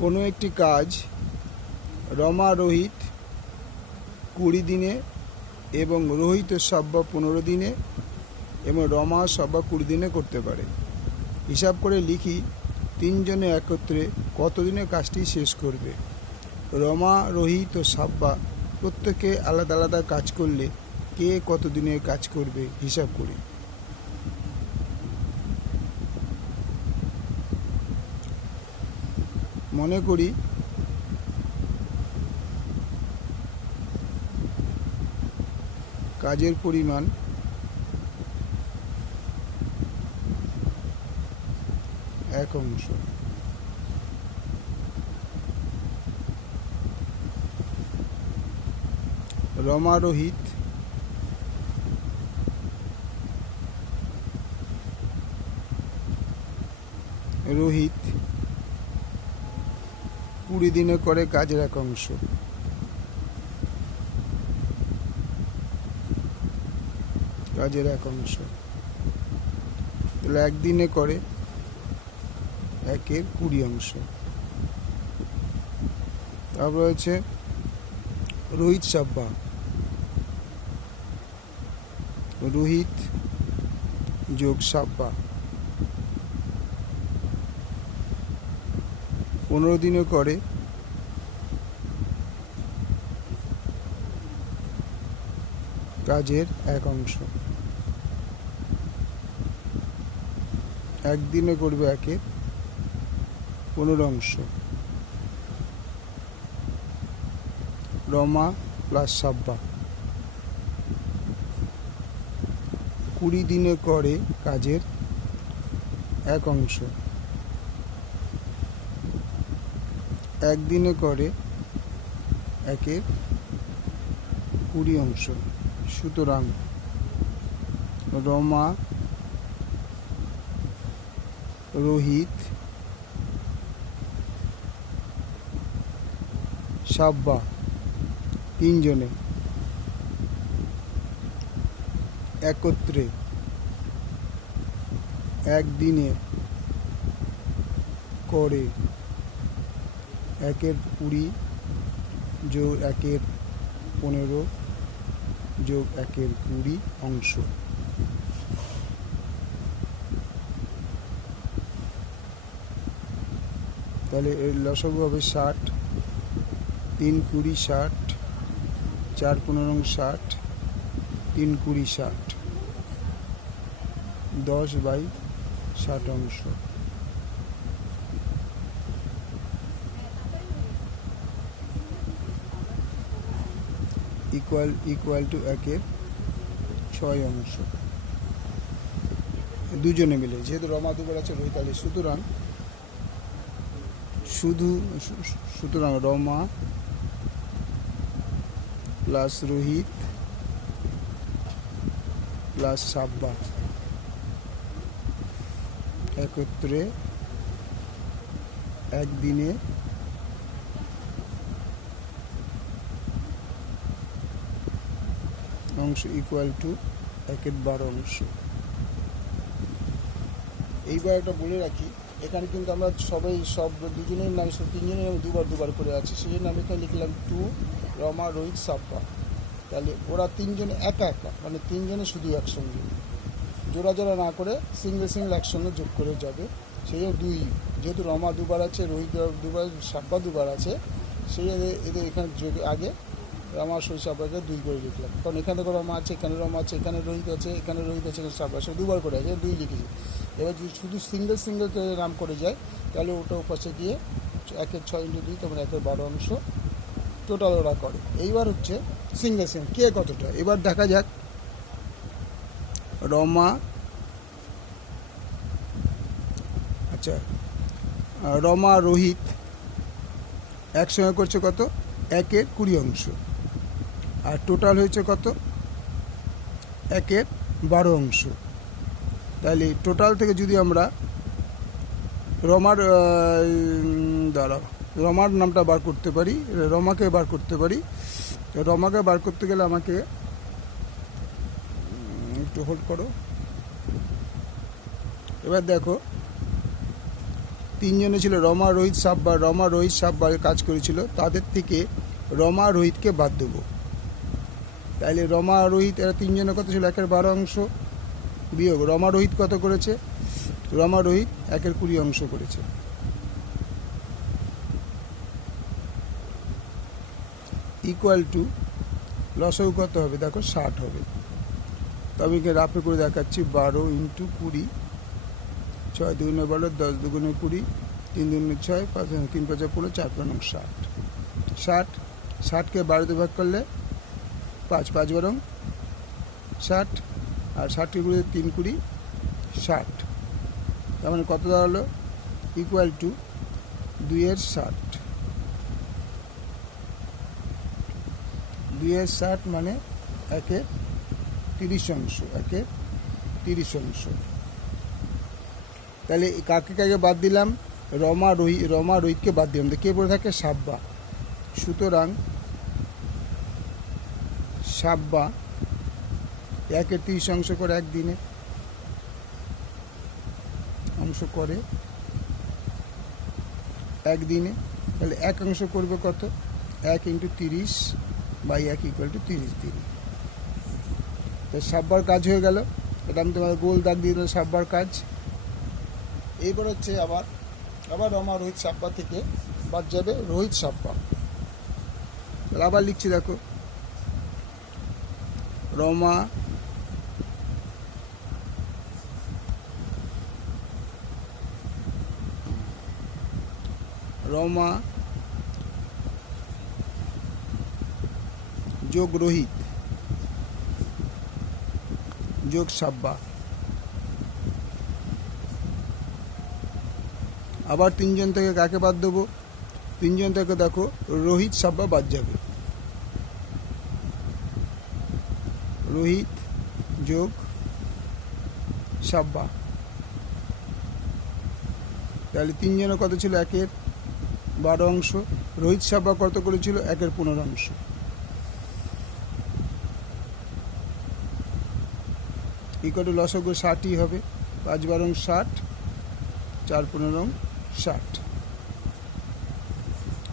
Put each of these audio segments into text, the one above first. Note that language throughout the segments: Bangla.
কোনো একটি কাজ রমা রোহিত 20 দিনে এবং রোহিত সাব্বা 15 দিনে এবং রমা সাব্বা 20 দিনে করতে পারে। হিসাব করে লিখি তিনজনে একত্রে কতদিনে কাজটি শেষ করবে। রমা রোহিত ও সাব্বা প্রত্যেকে আলাদা আলাদা কাজ করলে কে কতদিনে কাজ করবে হিসাব করি। মনে করি কাজের পরিমাণ 1/। রমা রোহিত রোহিত 20 দিনে করে কাজের 1/। কাজের 1/। তাহলে একদিনে করে 1/20। তারপর হচ্ছে রোহিত সাব্বা। রোহিত যোগ সাব্বা 15 দিনে করে কাজের 1/। একদিনে করবে 1/15। রমা প্লাস সাব্বা 20 দিনে করে কাজের 1/। একদিনে করে 1/20। সুতরাং রমা রোহিত সাব্বা তিনজনে একত্রে একদিনে করে 1/20 যোগ 1/15 যোগ 1/20 তাহলে এর লসাগু হবে 60। 3×20 60, 4×15 60, 3×20 60, 10/60 ইকুয়াল টু 1/6। দুজনে মিলে, যেহেতু রমা দুবার আছে রোহিত আলী, সুতরাং রমা প্লাস রোহিত প্লাস সাব্বা একত্রে একদিনে অংশ ইকুয়াল টু 1/12। এইবার একটা বলে রাখি, এখানে কিন্তু আমরা সব দুজনের নাম তিনজনের নামে দুবার করে আছে, সেই জন্য আমি এখানে লিখলাম 2 রমা রোহিত সাব্বা। তাহলে ওরা তিনজনে একা মানে তিনজনে শুধু একসঙ্গে, জোড়া না করে সিঙ্গেল একসঙ্গে যোগ করে যাবে। সেই জন্য 2, যেহেতু রমা দুবার আছে, রোহিত দুবার, সাব্বা দুবার আছে, সেই এদের এখানে আগে রমা রোহিত সাব্বাকে 2 করে লিখলাম, কারণ এখানে দেখো রমা আছে, এখানে রমা আছে, এখানে রোহিত আছে, এখানে সাব্বা, সে 2 বার করে আছে, 2 লিখেছি। এবার যদি শুধু সিঙ্গেল নাম করে যায় তাহলে ওটা পাশে গিয়ে 1/6 × 2 তখন 1/12 টোটাল ওরা করে। এইবার হচ্ছে সিঙ্গেল কে কতটা, এবার দেখা যাক। রমা রমা রোহিত একসঙ্গে করছে কত 1/20, আর টোটাল হয়েছে কত 1/12। তাহলে টোটাল থেকে যদি আমরা রমার নামটা বার করতে পারি, রমাকে বার করতে পারি। রমাকে বার করতে গেলে আমাকে একটু হোল্ড করো। এবার দেখো তিনজনে ছিল রমা, রোহিত, সাব্বা। রমা, রোহিত, সাব্বা কাজ করেছিল, তাদের থেকে রমা, রোহিতকে বাদ দেবো। তাইলে রমা, রোহিত এরা তিনজনের কত ছিল? 1/12 বিয়োগ রমা, রোহিত কত করেছে? রমা, রোহিত 1/20 করেছে। ইকুয়াল টু লসাগু কত হবে? দেখো 60 হবে। তো আমি রাফে করে দেখাচ্ছি। 12 × 20, 6 2 12, 10 2 20, 3 2 6, 5 3 5 15, 4 5 60। 60কে 12 দিয়ে ভাগ করলে 5 5 12 60, আর 60কে গুণে 3 20 60। তার মানে কত দাঁড়ালো? Equal to 2/60। 2/60 মানে 1/30। 1/30। তাহলে কাকে কাকে বাদ দিলাম? রমা, রোহিতকে বাদ দিলাম। কে পড়ে থাকে? সাব্বা। সুতরাং সাব্বা 1/30 করে একদিনে অংশ করে একদিনে। তাহলে 1 করবে কত? 1 × 30/1 = 30 দিন। তো সাব্বার কাজ হয়ে গেল। এটা আমি তোমার গোল দাগ দিয়ে দিলাম, সাব্বার কাজ। এইবার হচ্ছে আবার রমা, রোহিত, সাব্বা থেকে বাদ যাবে রোহিত, সাব্বা। তাহলে আবার লিখছি, দেখো রমা, যোগ রোহিত যোগ সাব্বা। আবার তিনজন থেকে কাকে বাদ দেবো? তিনজন থেকে দেখো রোহিত, সাব্বা বাদ যাবে। রোহিত যোগ সাব্বা। তাহলে তিনজনের কত ছিল? 1/12। রোহিত, সাব্বা কত করেছিল? 1/15। ইকুয়াল লসাগু 60ই হবে। 5 12 60, 4 15 60।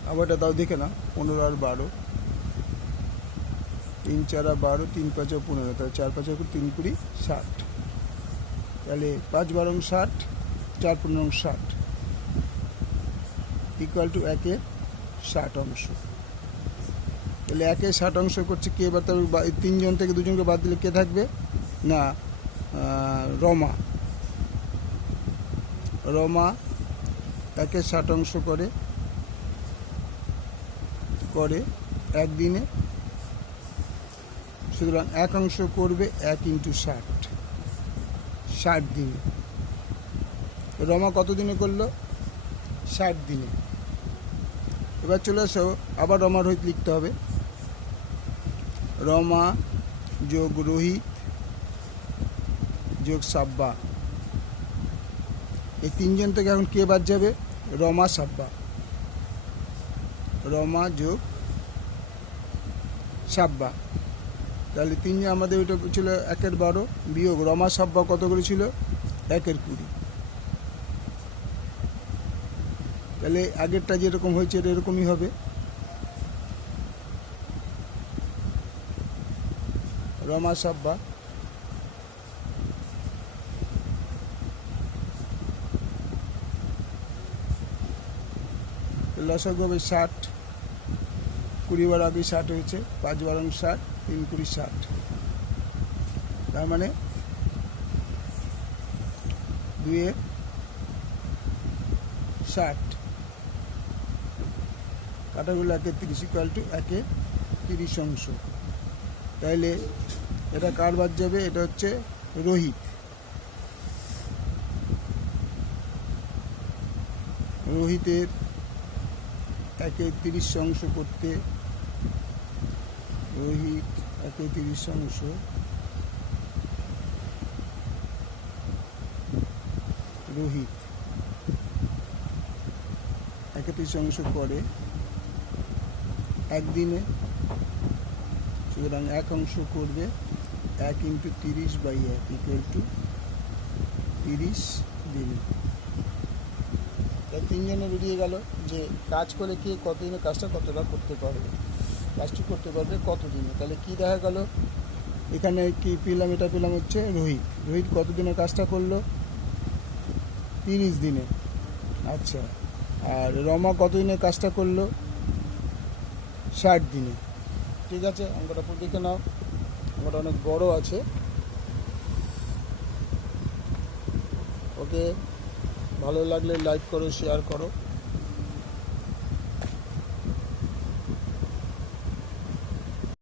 আবার এটা দাও দেখে না। 15 আর 12, 3 4 12, 3 5 15, তাহলে 4 5 3 20 60। তাহলে 5 12 60, 4 15 60 ইকুয়াল টু 1/60। তাহলে 1/60 করছে কে? এবার তবে তিনজন থেকে দুজনকে বাদ দিলে কে থাকবে? না, রমা। 1/60 করে একদিনে। সুতরাং 1 করবে 1 × 60 দিনে। রমা কত দিনে করলো? 60 দিনে। এবার চলে আসো, আবার রমা, রোহিত লিখতে হবে। রমা যোগ রোহিত যোগ সাব্বা। এই তিনজন থেকে এখন কে বাদ যাবে? রমা, সাব্বা। রমা যোগ সাব্বা। তাহলে তিনজন আমাদের ওইটা ছিল 1/12 বিয়োগ রমা, সাব্বা কত করে ছিল? 1/20। তাহলে আগেরটা যেরকম হয়েছে এটা এরকমই হবে। রমা, সাব্বা লসাগু হবে 60। 20 বার আগে 60 হয়েছে। 5 12 60, 3 20 60। তার মানে 2/60 কাটাগুলো 1/30 ইকুয়াল টু 1/30। তাইলে এটা কার বাদ যাবে? এটা হচ্ছে রোহিত। রোহিতের 1/30 করতে রোহিত 1/30 রোহিত 1/30 করে একদিনে। সুতরাং 1 করবে 1 × 30/1 ইকুয়াল টু 30 দিনে। তাই তিনজনে বেরিয়ে গেল যে কাজ করে কে কতদিনে কাজটা কতটা করতে পারবে, কাজটি করতে পারবে কতদিনে। তাহলে কি দেখা গেল, এখানে কি পেলাম, এটা পেলাম হচ্ছে রোহিত। রোহিত কতদিনে কাজটা করলো, 30 দিনে। আচ্ছা, আর রমা কতদিনে কাজটা করলো, 60 দিনে। ঠিক আছে, অঙ্কটা পুরো দেখে নাও, অঙ্কটা অনেক বড় আছে। ওকে, ভালো লাগলে লাইক করো, শেয়ার করো।